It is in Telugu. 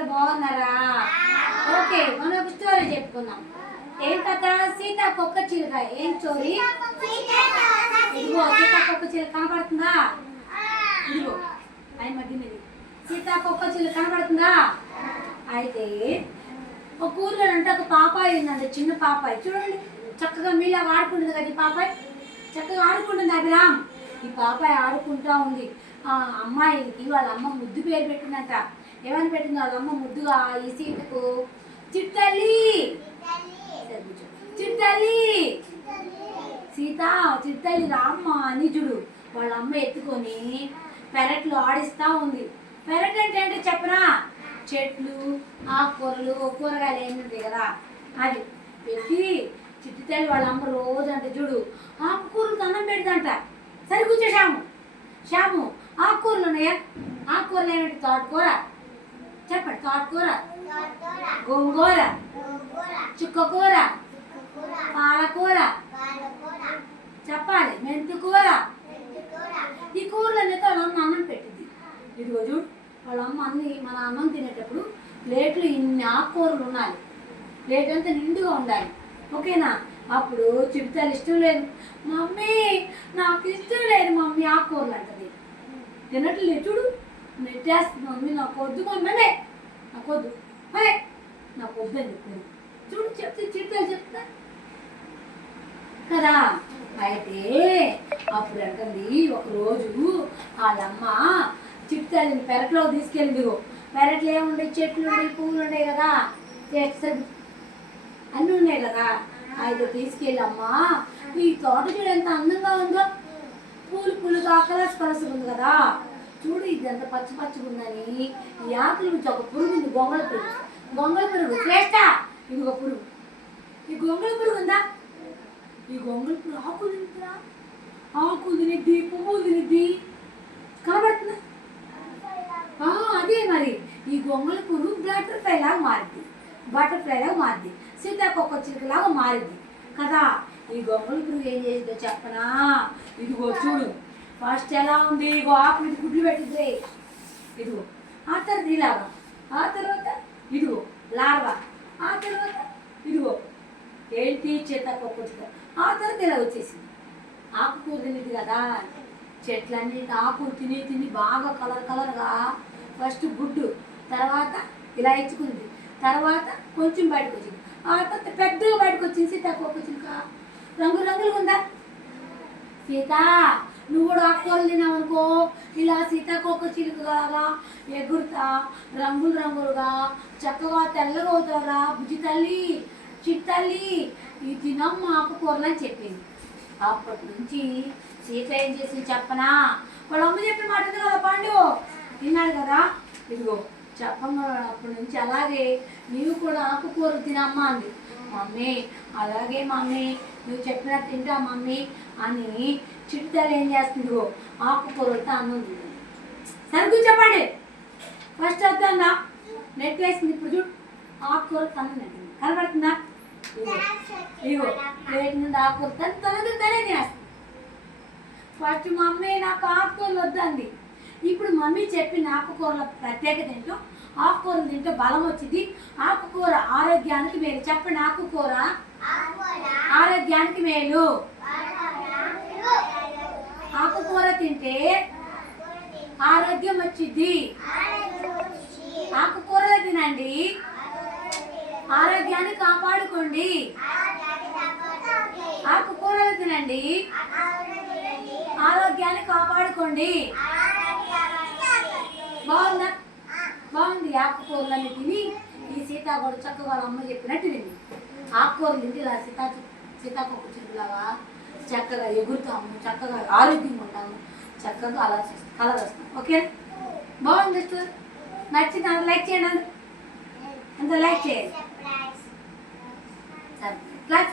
అందరు బాగున్నారా? ఓకే, మనం ఒక స్టోరీ చెప్పుకుందాం. ఏం కథ? సీతాకొక చిలుక. ఏం స్టోరీ? ఇదిగో సీతాకొక చిలుక కనపడుతుందా? ఇదిగో అయి మధ్య మీద సీతాకొక చిలుక కనపడుతుందా? అయితే ఒక ఊర్లో అంటే ఒక పాపాయి ఉందండి, చిన్న పాపాయి. చూడండి చక్కగా మీలా ఆడుకుంటుంది కదా. ఈ పాపాయి చక్కగా ఆడుకుంటుంది అభిరామ్. ఈ పాపాయి ఆడుకుంటా ఉంది. ఆ అమ్మాయికి వాళ్ళ అమ్మ ముద్దు పేరు పెట్టిందంట. ఏమని పెట్టింది వాళ్ళ అమ్మ ముద్దుగా ఈ సీతకు? చిట్టల్లి, చిట్టల్లి, సీత చిట్టల్లి రామ్మ అని చూడు. వాళ్ళ అమ్మ ఎత్తుకొని పెరట్లో ఆడిస్తూ ఉంది. పెరట్ అంటే చెప్పరా? చెట్లు, ఆకుకూరలు, కూరగాయలు ఏమి ఉంటాయి కదా, అది పెట్టి చిట్టి తల్లి వాళ్ళ అమ్మ రోజు అంటే చూడు ఆకుకూరలు అన్నం పెడదంట. సరే కూర్చో శ్యాము, ఆకుకూరలు ఉన్నాయా? ఆకుకూరలు ఏమిటి? తోటకూర చెప్పండి. తోటకూర, గోంగూర, చుక్కకూర, పాలకూర చెప్పాలి, మెంతి కూర. ఈ కూరలన్నైతే వాళ్ళ అమ్మ అన్నం పెట్టింది. ఇదిగో చూడు వాళ్ళ అమ్మ అన్ని మన అన్నం తినేటప్పుడు ప్లేట్లు ఇన్ని ఆకుకూరలు ఉండాలి, ప్లేట్ అంతా నిండుగా ఉండాలి. ఓకేనా? అప్పుడు చిరుతలు ఇష్టం లేదు. మమ్మీ నాకు ఇష్టం లేదు మమ్మీ ఆకుకూరలు అంటది. తినట్లేదు చూడు, నెట్టేస్తుంది. మమ్మీ నాకు వద్దు మమ్మీ, నాకు వద్దు, నాకు వద్దు అని చెప్పారు. చూడు చెప్తే చిరుతలు చెప్తా కదా. అయితే అప్పుడు అంటుంది ఒకరోజు వాళ్ళమ్మ చిరుతల్లిని పెరట్లో తీసుకెళ్ళింది. పెరట్లో ఏముండే? చెట్లు ఉండే, పువ్వులు ఉండే కదా, అన్నీ ఉన్నాయి కదా. అయితే తీసుకెళ్ళమ్మా ఈ తోట చూడు ఎంత అందంగా ఉందో, పూలుగా కలసి ఉంది కదా. చూడు ఇది ఎంత పచ్చి పచ్చిగా ఉందని. ఈ ఆకుల నుంచి ఒక పురుగు ఉంది, గొంగళ పురుగు శ్రేష్ట. ఇది ఒక పురుగు. ఈ గొంగళ పురుగు ఉందా? ఈ గొంగళ పురుగు ఆకులు తింటుందా? ఆకులు తినిద్ది, పువ్వులు తినిద్ది. కనబడుతుందా? అదే మరి ఈ గొంగళ పురుగు బటర్ఫ్లై లాగా మారింది, సీతాకొక చిలుకలాగా మారింది కదా. ఈ గొంగళ పురుగు ఏం చేసిందో చెప్పనా? ఇదిగో చూడు ఫస్ట్ ఎలా ఉంది. ఇగో ఆకు ఇది గుడ్లు పెట్టింది. ఇదిగో ఆ తర్వాత ఇలాగా, ఆ తర్వాత ఇదిగో లార్వా, ఆ తర్వాత ఇదిగో ఏంటి సీతాకొక చిలుక, ఆ తర్వాత ఇలా వచ్చేసింది. ఆకుకూర తినేది కదా, చెట్లన్నీ ఆకులు తిని బాగా కలర్గా ఫస్ట్ గుడ్డు, తర్వాత ఇలా ఇచ్చుకుంది, తర్వాత కొంచెం బయటకు వచ్చింది, ఆ తర్వాత పెద్దగా బయటకు వచ్చింది సీతాకొక చిలుక. రంగులుగా ఉందా? సీత నువ్వు కూడా ఆకుకూరలు తినావనుకో ఇలా సీతాకొక చిలుకలాగా ఎగురుతా రంగులుగా చక్కగా తెల్లగా అవుతారా బుజ్జి తల్లి, చిట్టల్లి ఈ తినమ్మ ఆకుకూరలు అని చెప్పింది. అప్పటి నుంచి సీత ఏం చేసింది చెప్పనా? వాళ్ళ అమ్మ చెప్పిన మాట ఉంది కదా, పండు తిన్నాడు కదా. ఇదిగో చెప్పంగా అప్పటి నుంచి అలాగే నీవు కూడా ఆకుకూరలు తినమ్మా అంది. మమ్మీ అలాగే మమ్మీ, నువ్వు చెప్పినట్టు తింటా మమ్మీ అని చిట్టాలు ఏం చేస్తుంది? ఆకుకూరలతో అన్నం తింది. సరిగ్గా చెప్పండి. ఫస్ట్ వద్దా నెట్ వేసింది. ఇప్పుడు చూడు ఆకుకూరలు అన్నం తింటుంది. కనబడుతుందా? ఇగో ప్లేట్ నుండి ఆకుకూర తనే తినేస్తుంది. ఫస్ట్ మమ్మీ నాకు ఆకుకూరలు వద్దంది. ఇప్పుడు మమ్మీ చెప్పిన ఆకుకూరల ప్రత్యేకత ఏంటో, ఆకుకూరలు తింటే బలం వచ్చింది, ఆకుకూర ఆరోగ్యానికి మేలు. చెప్పండి, ఆకుకూర ఆరోగ్యానికి మేలు. ఆకుకూర తింటే ఆరోగ్యం వచ్చింది. ఆకుకూరలు తినండి, ఆరోగ్యాన్ని కాపాడుకోండి. ఆకుకూరలు తినండి, ఆరోగ్యాన్ని కాపాడుకోండి. బాగుందా? బాగుంది. ఆకుకూరలన్నీ తిని ఈ సీతాకోక చక్కగా వాళ్ళ అమ్మ చెప్పినట్టు తింది. ఆకుకూరలు తింటే ఇలా సీతాకొక చిలుకలాగా చక్కగా ఎగురుతాము, చక్కగా ఆరోగ్యంగా ఉంటాము, చక్కగా కలర్ వస్తాం. ఓకే, బాగుంది స్టోరీ. నచ్చింది అంత లైక్ చేయండి, అంత లైక్ చేయండి. సరే క్లాస్